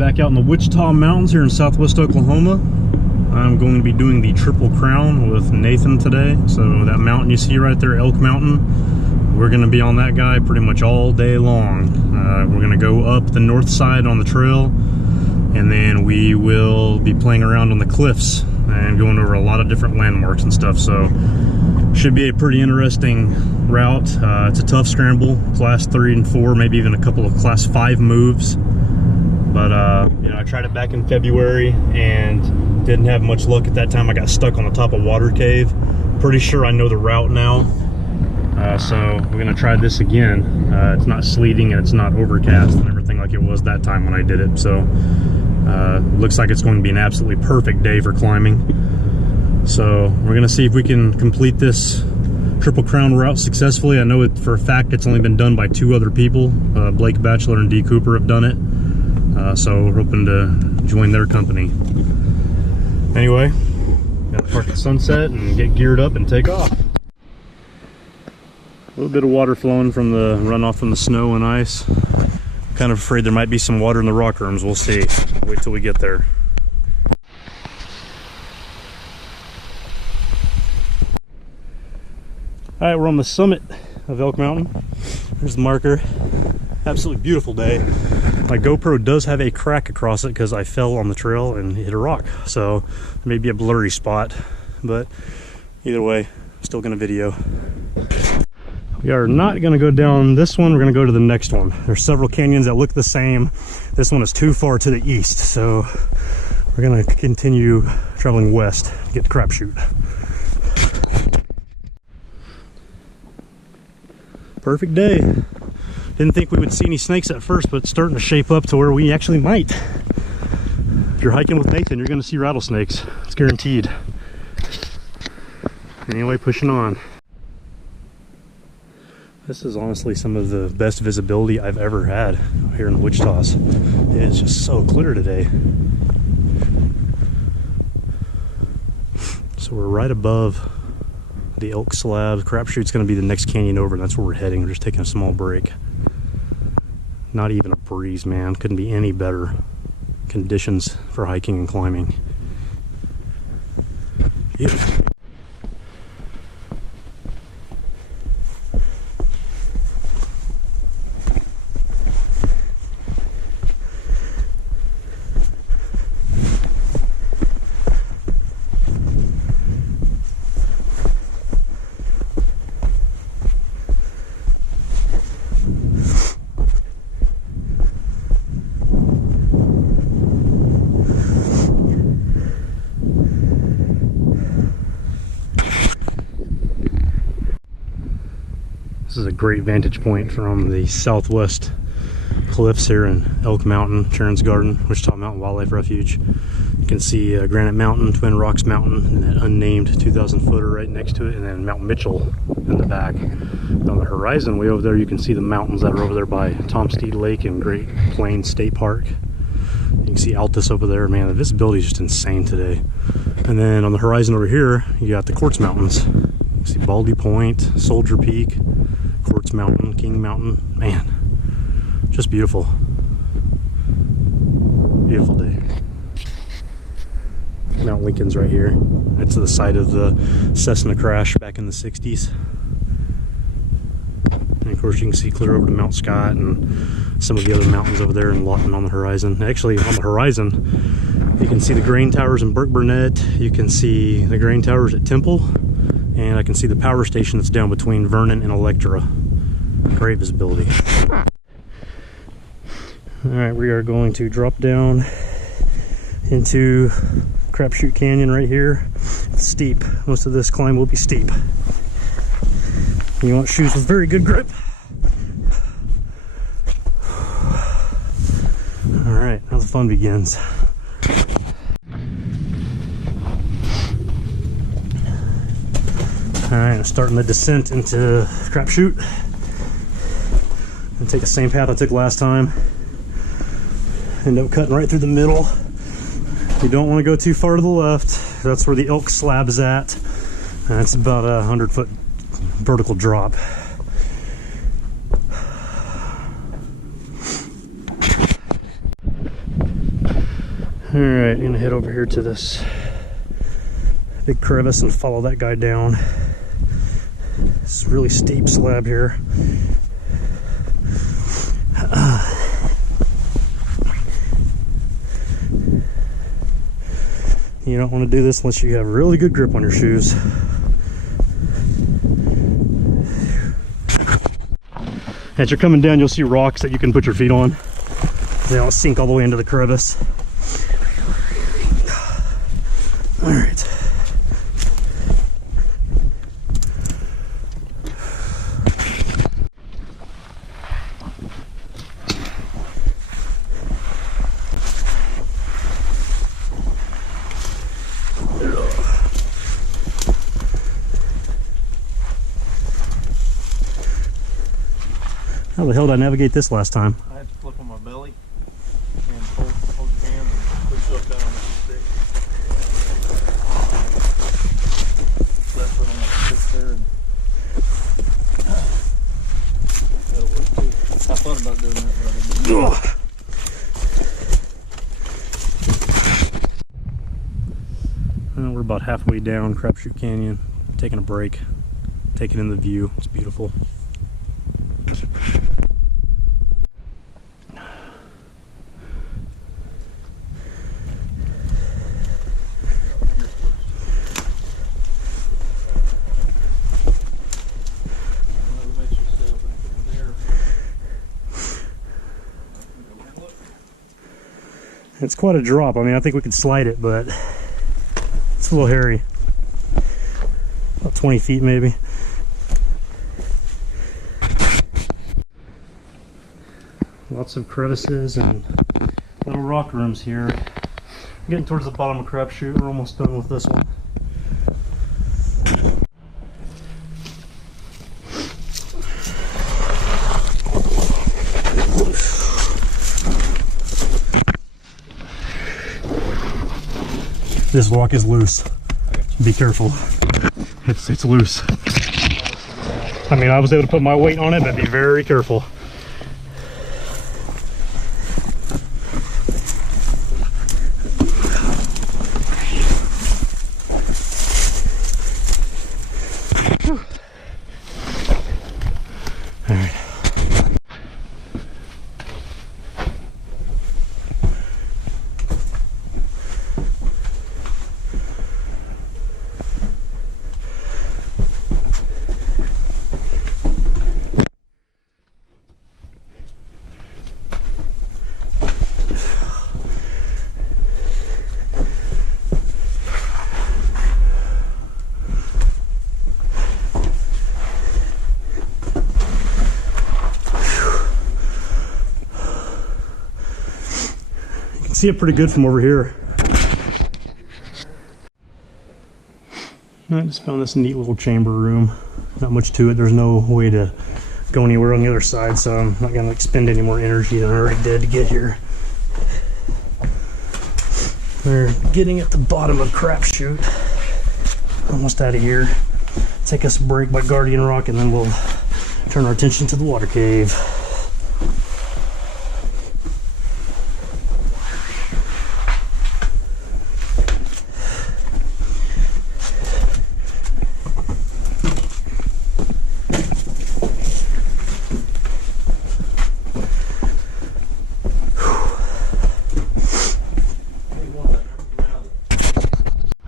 back out in the Wichita Mountains here in southwest Oklahoma. I'm going to be doing the Triple Crown with Nathan today. So that mountain you see right there, Elk Mountain, we're going to be on that guy pretty much all day long. We're going to go up the north side on the trail, and then we will be playing around on the cliffs and going over a lot of different landmarks and stuff. So should be a pretty interesting route. It's a tough scramble, class 3 and 4, maybe even a couple of class 5 moves. But you know, I tried it back in February and didn't have much luck at that time. I got stuck on the top of Water Cave. Pretty sure I know the route now. So we're gonna try this again. It's not sleeting and it's not overcast and everything like it was that time when I did it. So looks like it's going to be an absolutely perfect day for climbing. So we're gonna see if we can complete this Triple Crown route successfully. I know it for a fact it's only been done by 2 other people. Blake Batchelor and D. Cooper have done it. So we're hoping to join their company. Anyway, gotta park at sunset and get geared up and take off. A little bit of water flowing from the runoff from the snow and ice. Kind of afraid there might be some water in the rock rooms. We'll see. Wait till we get there. All right, we're on the summit of Elk Mountain. There's the marker. Absolutely beautiful day. My GoPro does have a crack across it because I fell on the trail and hit a rock. So there may be a blurry spot, but either way, still gonna video. We are not gonna go down this one, we're gonna go to the next one. There's several canyons that look the same. This one is too far to the east, so we're gonna continue traveling west to get to Crapshoot. Perfect day. Didn't think we would see any snakes at first, but it's starting to shape up to where we actually might. If you're hiking with Nathan, you're gonna see rattlesnakes. It's guaranteed. Anyway, pushing on. This is honestly some of the best visibility I've ever had here in the Wichitas. It is just so clear today. So we're right above the Elk Slab. Crapshoot's gonna be the next canyon over, and that's where we're heading. We're just taking a small break. Not even a breeze, man. Couldn't be any better conditions for hiking and climbing. Beautiful. This is a great vantage point from the southwest cliffs here in Elk Mountain, Sharon's Garden, Wichita Mountain Wildlife Refuge. You can see Granite Mountain, Twin Rocks Mountain, and that unnamed 2,000 footer right next to it, and then Mount Mitchell in the back. And on the horizon way over there, you can see the mountains that are over there by Tom Steed Lake and Great Plains State Park. You can see Altus over there. Man, the visibility is just insane today. And then on the horizon over here, you got the Quartz Mountains. You can see Baldy Point, Soldier Peak, Quartz Mountain, King Mountain. Man, just beautiful. Beautiful day. Mount Lincoln's right here. That's the site of the Cessna crash back in the 60s. And of course you can see clear over to Mount Scott and some of the other mountains over there and Lawton on the horizon. Actually, on the horizon, you can see the grain towers in Burke Burnett. You can see the grain towers at Temple. And I can see the power station that's down between Vernon and Electra. Great visibility. Alright, we are going to drop down into Crapshoot Canyon right here. It's steep. Most of this climb will be steep. You want shoes with very good grip. Alright, now the fun begins. Alright, I'm starting the descent into Crapshoot. And take the same path I took last time. End up cutting right through the middle. You don't want to go too far to the left. That's where the Elk Slab is at. And it's about a 100-foot vertical drop. Alright, gonna head over here to this big crevice and follow that guy down. This really steep slab here. You don't want to do this unless you have really good grip on your shoes. As you're coming down, you'll see rocks that you can put your feet on. They don't sink all the way into the crevice. All right. How the hell did I navigate this last time? I had to flip on my belly and hold your hand and push you up down on the stick. Left foot on that stick there, and that'll work too. I thought about doing that, but I didn't do it. Well, we're about halfway down Crapshoot Canyon, taking a break, taking in the view. It's beautiful. It's quite a drop. I mean, I think we could slide it, but it's a little hairy. About 20 feet maybe. Lots of crevices and little rock rooms here. Getting towards the bottom of Crapshoot. We're almost done with this one. This rock is loose. Be careful. It's loose. I mean, I was able to put my weight on it, but be very careful. All right. See it pretty good from over here. I just found this neat little chamber room. Not much to it. There's no way to go anywhere on the other side, so I'm not going to expend any more energy than I already did to get here. We're getting at the bottom of Crapshoot. Almost out of here. Take us a break by Guardian Rock, and then we'll turn our attention to the water cave.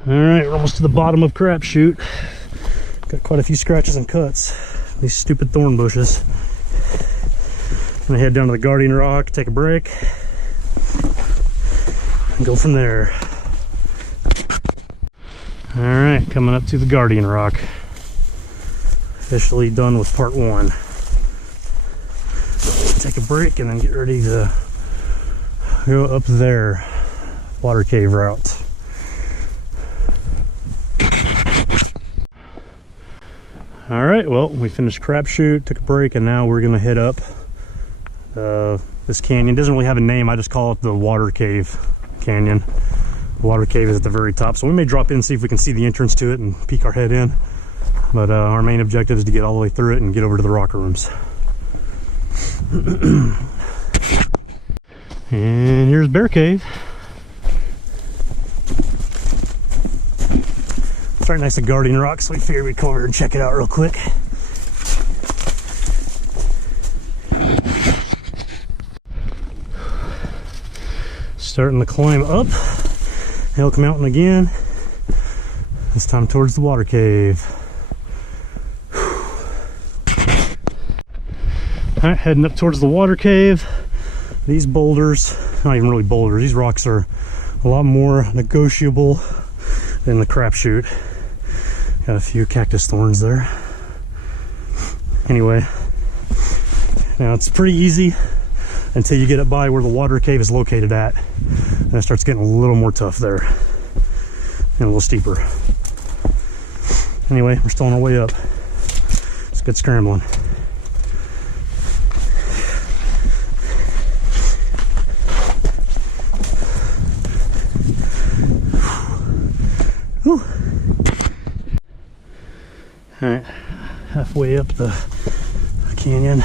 Alright, we're almost to the bottom of Crapshoot. Got quite a few scratches and cuts. These stupid thorn bushes. Gonna head down to the Guardian Rock, take a break, and go from there. Alright, coming up to the Guardian Rock. Officially done with part one. Take a break and then get ready to go up there. Water cave route. Alright, well, we finished Crapshoot, took a break, and now we're going to head up this canyon. It doesn't really have a name, I just call it the Water Cave Canyon. The Water Cave is at the very top, so we may drop in and see if we can see the entrance to it and peek our head in. But our main objective is to get all the way through it and get over to the rock rooms. And here's Bear Cave. right next to Guardian Rock, so we figured we'd come over and check it out real quick. Starting to climb up Elk Mountain again. This time towards the water cave. Alright, heading up towards the water cave. These boulders, not even really boulders, these rocks are a lot more negotiable than the crapshoot. Got a few cactus thorns there. Anyway, now it's pretty easy until you get up by where the water cave is located at. And it starts getting a little more tough there. And a little steeper. Anyway, we're still on our way up. It's good scrambling. Whew. All right, halfway up the canyon.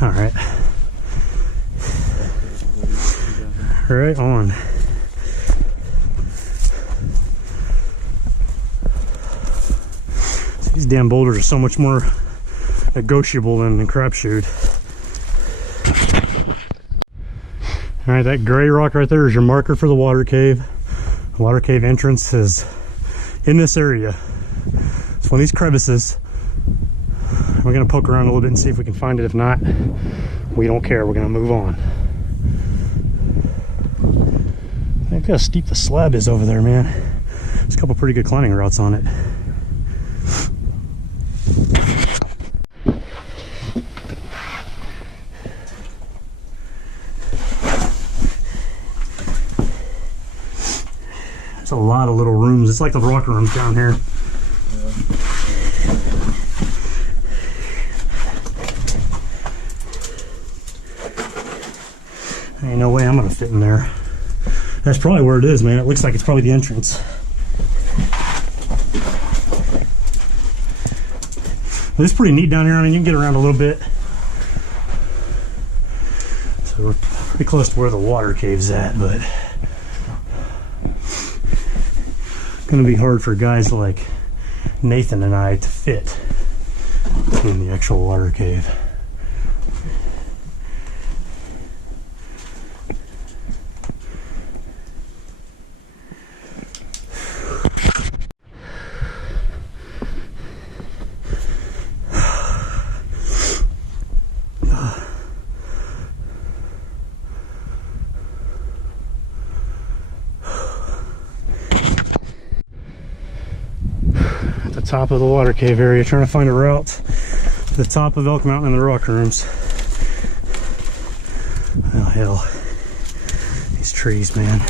All right, right on. These damn boulders are so much more negotiable than the crapshoot. All right, that gray rock right there is your marker for the water cave. The water cave entrance is in this area. It's one of these crevices. We're gonna poke around a little bit and see if we can find it. If not, we don't care. We're gonna move on. Look how steep the slab is over there, man. There's a couple pretty good climbing routes on it. There's a lot of little rooms. It's like the rock rooms down here. Ain't no way I'm gonna fit in there. That's probably where it is, man. It looks like it's probably the entrance. But it's pretty neat down here. I mean, you can get around a little bit. So we're pretty close to where the water cave's at, but it's gonna be hard for guys like Nathan and I to fit in the actual water cave. Top of the water cave area, trying to find a route to the top of Elk Mountain and the rock rooms. Oh hell, these trees, man.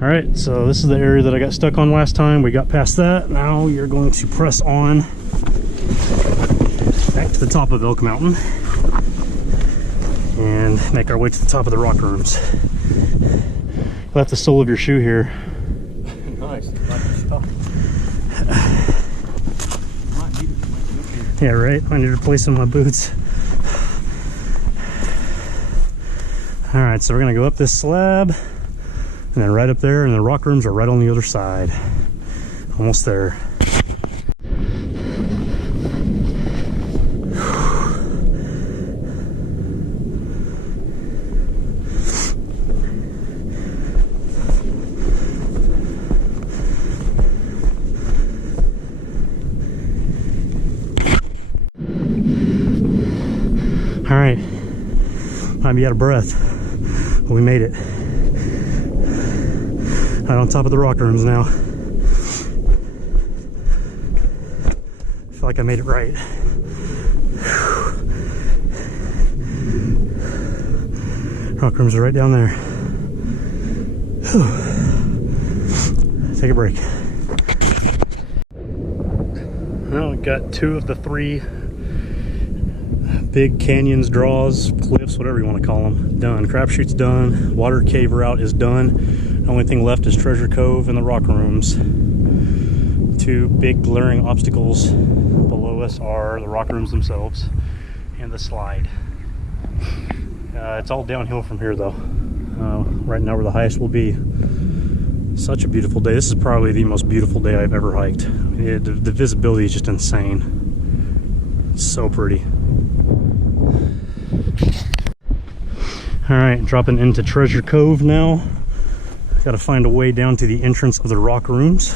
All right, so this is the area that I got stuck on last time. We got past that. Now we are going to press on back to the top of Elk Mountain and make our way to the top of the rock rooms. Left the sole of your shoe here. Nice. Yeah, right. I need to replace some of my boots. All right, so we're gonna go up this slab and then right up there, and the rock rooms are right on the other side. Almost there. All right, might be out of breath, but we made it. Right on top of the rock rooms now. I feel like I made it right. Rock rooms are right down there. Take a break. Well, we got 2 of the 3 big canyons, draws, cliffs, whatever you want to call them, done. Crapshoot's done. Water cave route is done. The only thing left is Treasure Cove and the rock rooms. two big glaring obstacles below us are the rock rooms themselves and the slide. It's all downhill from here though. Right now where the highest will be. Such a beautiful day. This is probably the most beautiful day I've ever hiked. The visibility is just insane. It's so pretty. All right, dropping into Treasure Cove now. Got to find a way down to the entrance of the rock rooms,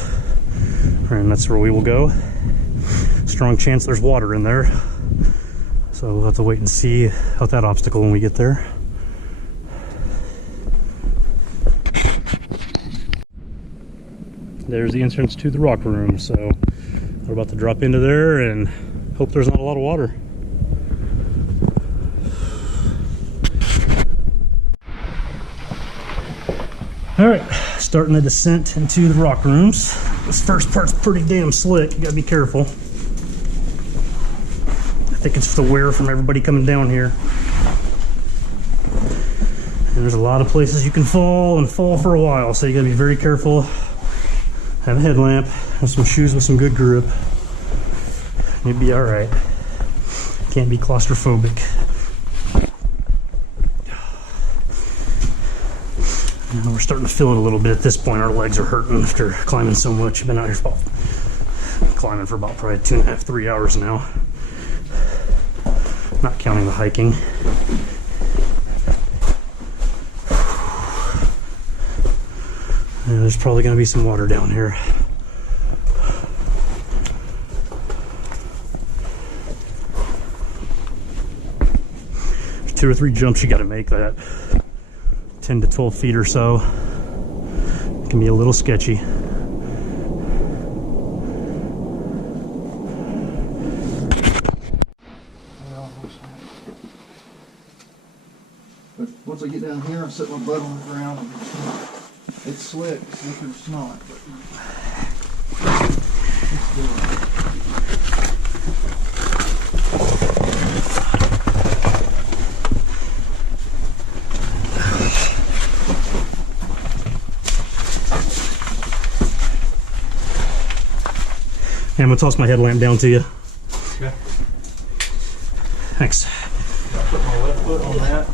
and that's where we will go. Strong chance there's water in there, so we'll have to wait and see out that obstacle when we get there. There's the entrance to the rock room, so we're about to drop into there and hope there's not a lot of water. All right, starting the descent into the rock rooms. This first part's pretty damn slick. You gotta be careful. I think it's the wear from everybody coming down here. And there's a lot of places you can fall and fall for a while, so you gotta be very careful. Have a headlamp, have some shoes with some good grip. You'll be all right. Can't be claustrophobic. We're starting to feel it a little bit at this point. Our legs are hurting after climbing so much. I've been out here climbing for about probably 2.5, 3 hours now. Not counting the hiking. And there's probably going to be some water down here. There's 2 or 3 jumps you got to make that 10 to 12 feet or so. It can be a little sketchy. But once I get down here, I set my butt on the ground. It's slick, slicker than snot. It's good. I'm gonna toss my headlamp down to you. Okay. Thanks. I put my left foot on that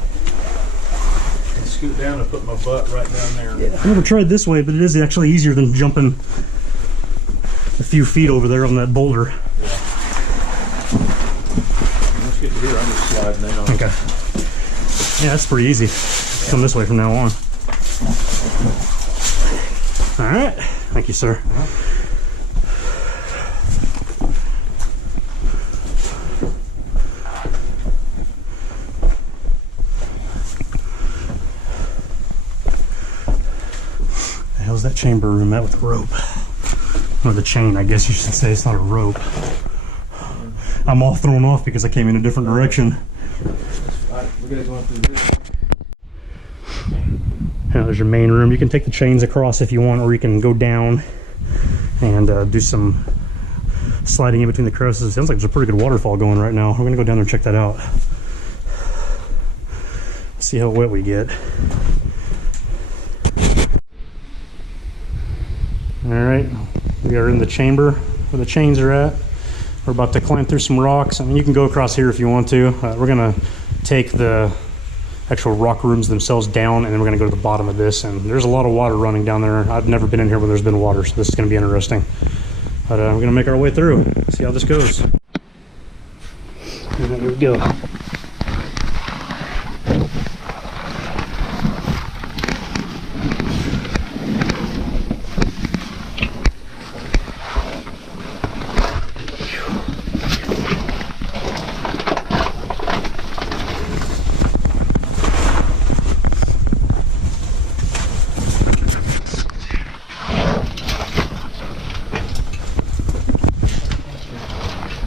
and scoot down and put my butt right down there. Yeah, I've never tried this way, but it is actually easier than jumping a few feet over there on that boulder. Yeah. Once you get to here, I'm just sliding down. Okay. Yeah, that's pretty easy. Come this way from now on. All right. Thank you, sir. How's that chamber room at with the rope? Or the chain, I guess you should say. It's not a rope. I'm all thrown off because I came in a different direction. We're gonna go through this. Now, there's your main room. You can take the chains across if you want, or you can go down and do some sliding in between the crevices. Sounds like there's a pretty good waterfall going right now. We're gonna go down there and check that out. See how wet we get. All right, we are in the chamber where the chains are at. We're about to climb through some rocks. I mean, you can go across here if you want to. We're gonna take the actual rock rooms themselves down, and then we're gonna go to the bottom of this. And there's a lot of water running down there. I've never been in here when there's been water, so this is gonna be interesting. But we're gonna make our way through, see how this goes. And there we go.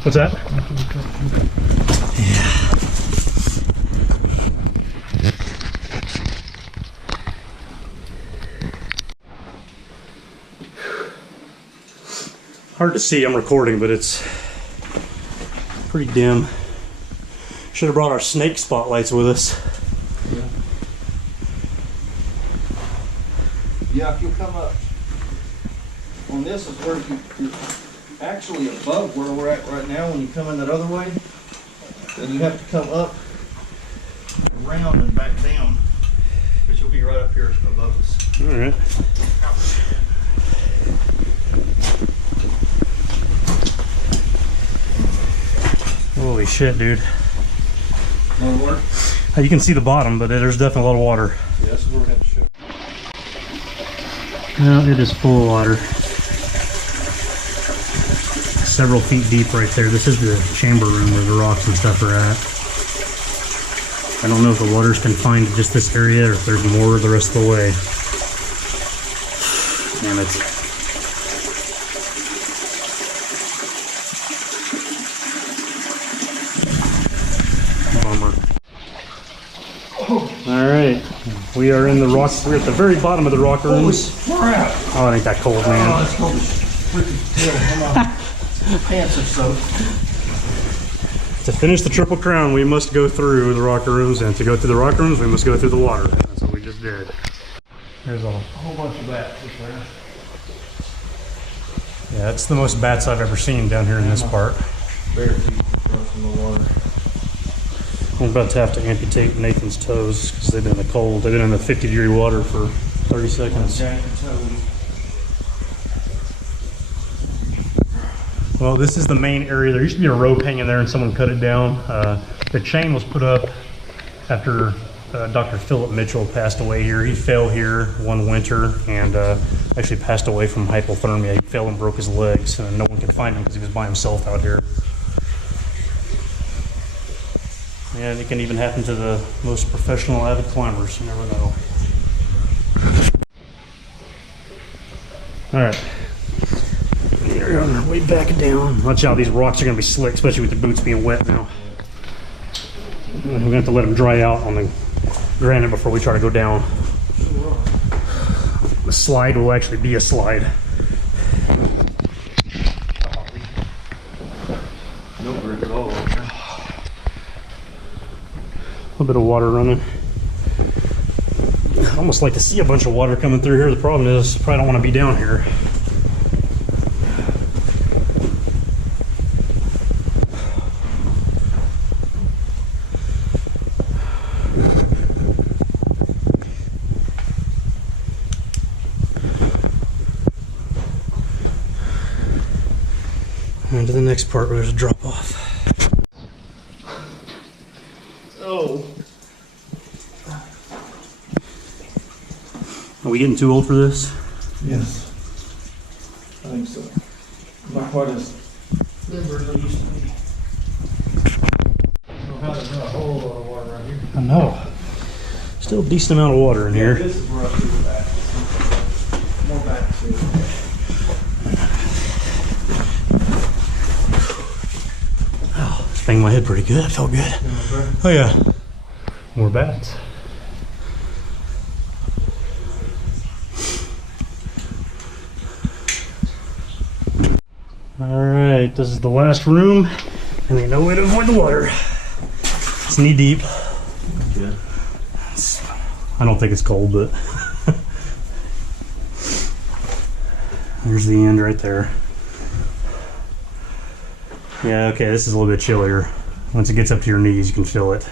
What's that? Yeah. Hard to see, I'm recording, but it's pretty dim. Should have brought our snake spotlights with us. Yeah, if you'll come up. On this is where you actually above where we're at right now when you come in that other way. Then you have to come up, around, and back down. Because you'll be right up here above us. Alright. Holy shit, dude. More water? You can see the bottom, but there's definitely a lot of water. Yeah, this is where we have to show. Well, it is full of water. Several feet deep right there. This is the chamber room where the rocks and stuff are at. I don't know if the water's confined to just this area or if there's more the rest of the way. Damn it. Bummer. Alright, we are in the rocks. We're at the very bottom of the rock rooms. Crap! Oh, it ain't that cold, man. Oh, it's cold as freaking hell. My pants are soaked. To finish the Triple Crown, we must go through the rocker rooms, and to go through the rocker rooms, we must go through the water. That's what we just did. There's a whole bunch of bats there. Yeah, that's the most bats I've ever seen down here in this part. Bare feet crossing the water. I'm about to have to amputate Nathan's toes because they've been in the cold. They've been in the 50-degree water for 30 seconds. Well, this is the main area. There used to be a rope hanging there and someone cut it down. The chain was put up after Dr. Philip Mitchell passed away here. He fell here one winter and actually passed away from hypothermia. He fell and broke his legs, and no one could find him because he was by himself out here. And it can even happen to the most professional avid climbers. You never know. All right. We're on our way back down. Watch out, these rocks are going to be slick, especially with the boots being wet now. We're going to have to let them dry out on the granite before we try to go down. The slide will actually be a slide. No grip at all. A little bit of water running. I'd almost like to see a bunch of water coming through here. The problem is, I probably don't want to be down here. On to the next part where there's a drop off. Oh. Are we getting too old for this? Yes. I think so. Not quite as limber as I used to be. I don't know how there's not a whole lot of water right here. I know. Still a decent amount of water in here. This is where I see the back. More back to see. Banged my head pretty good. That felt good. Oh yeah. More bats. Alright, this is the last room, and we know way to avoid the water. It's knee deep. Good. I don't think it's cold, but there's the end right there. Yeah, okay, this is a little bit chillier. Once it gets up to your knees, you can feel it.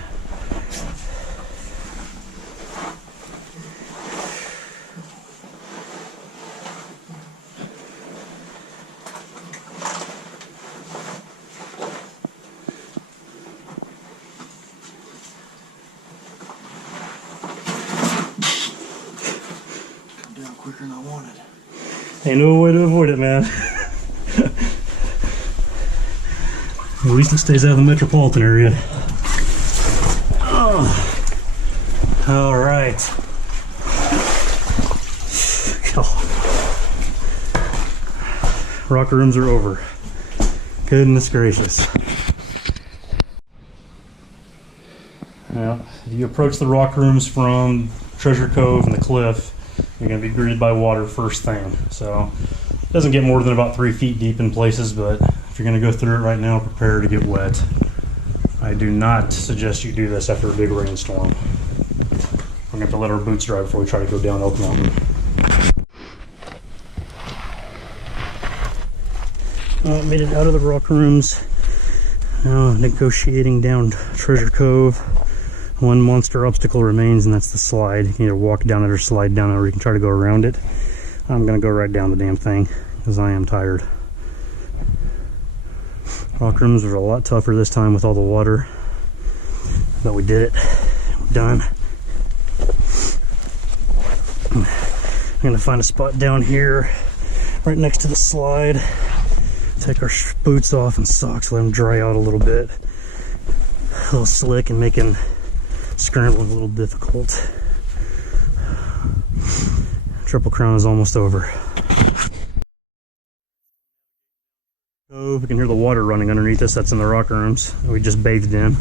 Down quicker than I wanted. Ain't no way to avoid it, man. At least it stays out of the metropolitan area. Oh. All right. Rocker rooms are over. Goodness gracious. Now, if you approach the rock rooms from Treasure Cove and the cliff, you're going to be greeted by water first thing. So it doesn't get more than about 3 feet deep in places, but if you're going to go through it right now, prepare to get wet. I do not suggest you do this after a big rainstorm. We're going to have to let our boots dry before we try to go down Elk Mountain. Made it out of the rock rooms. Now negotiating down Treasure Cove. One monster obstacle remains, and that's the slide. You can either walk down it or slide down it, or you can try to go around it. I'm gonna go right down the damn thing because I am tired. Rock rooms were a lot tougher this time with all the water, but we did it. We're done. I'm gonna find a spot down here right next to the slide. Take our boots off and socks, let them dry out a little bit. A little slick and making scrambling a little difficult. Triple Crown is almost over. Oh, we can hear the water running underneath us. That's in the rock rooms that we just bathed in.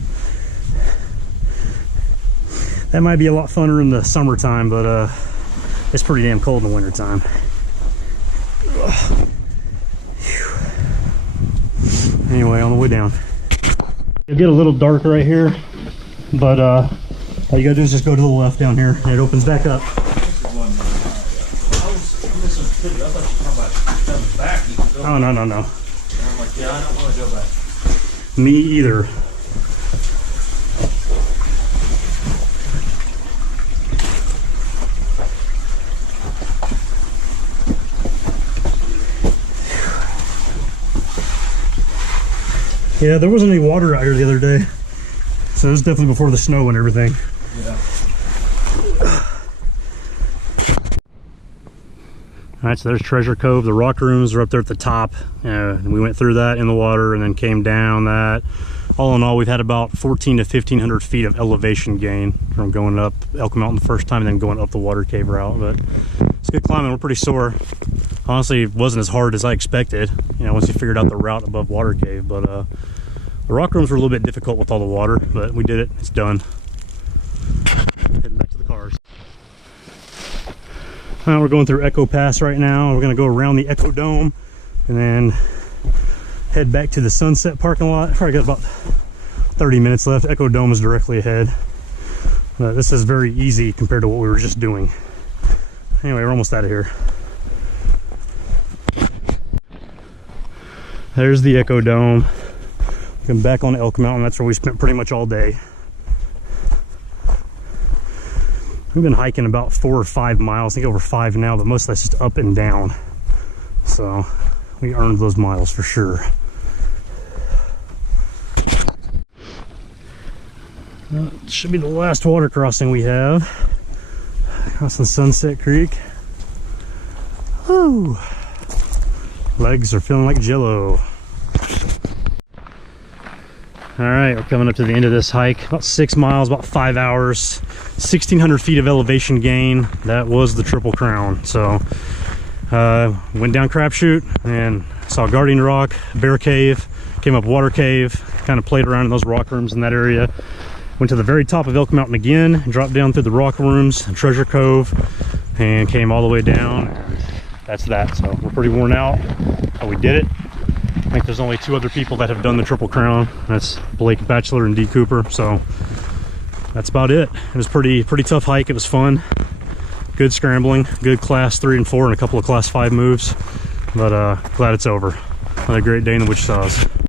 That might be a lot funner in the summertime, but it's pretty damn cold in the wintertime. Anyway, on the way down. It'll get a little dark right here, but all you gotta do is just go to the left down here, and it opens back up. Oh, no. I'm like, yeah, I don't want to go back. Me either. Yeah, there wasn't any water out here the other day, so it was definitely before the snow and everything. Yeah. Alright, so there's Treasure Cove. The rock rooms are up there at the top. We went through that in the water and then came down that. All in all, we've had about 1,400 to 1,500 feet of elevation gain from going up Elk Mountain the first time and then going up the water cave route. But it's good climbing. We're pretty sore. Honestly, it wasn't as hard as I expected, once you figured out the route above water cave. But the rock rooms were a little bit difficult with all the water, but we did it. It's done. Heading back to the cars. We're going through Echo Pass right now. We're going to go around the Echo Dome and then head back to the Sunset parking lot. Probably got about 30 minutes left. Echo Dome is directly ahead. This is very easy compared to what we were just doing. Anyway, we're almost out of here. There's the Echo Dome. Looking back on Elk Mountain, that's where we spent pretty much all day. We've been hiking about 4 or 5 miles, I think over 5 now, but most of that's just up and down. So we earned those miles for sure. It should be the last water crossing we have. Crossing Sunset Creek. Woo! Legs are feeling like jello. All right, we're coming up to the end of this hike. About 6 miles, about 5 hours, 1,600 feet of elevation gain. That was the Triple Crown. So went down Crapshoot and saw Guardian Rock, Bear Cave, came up Water Cave, kind of played around in those rock rooms in that area. Went to the very top of Elk Mountain again, dropped down through the rock rooms, Treasure Cove, and came all the way down. And that's that. So we're pretty worn out, but we did it. I think there's only 2 other people that have done the Triple Crown. That's Blake Batchelor and D Cooper. So that's about it. It was pretty tough hike. It was fun. Good scrambling, good class 3 and 4, and a couple of class 5 moves. But glad it's over. Had a great day in the Wichita's.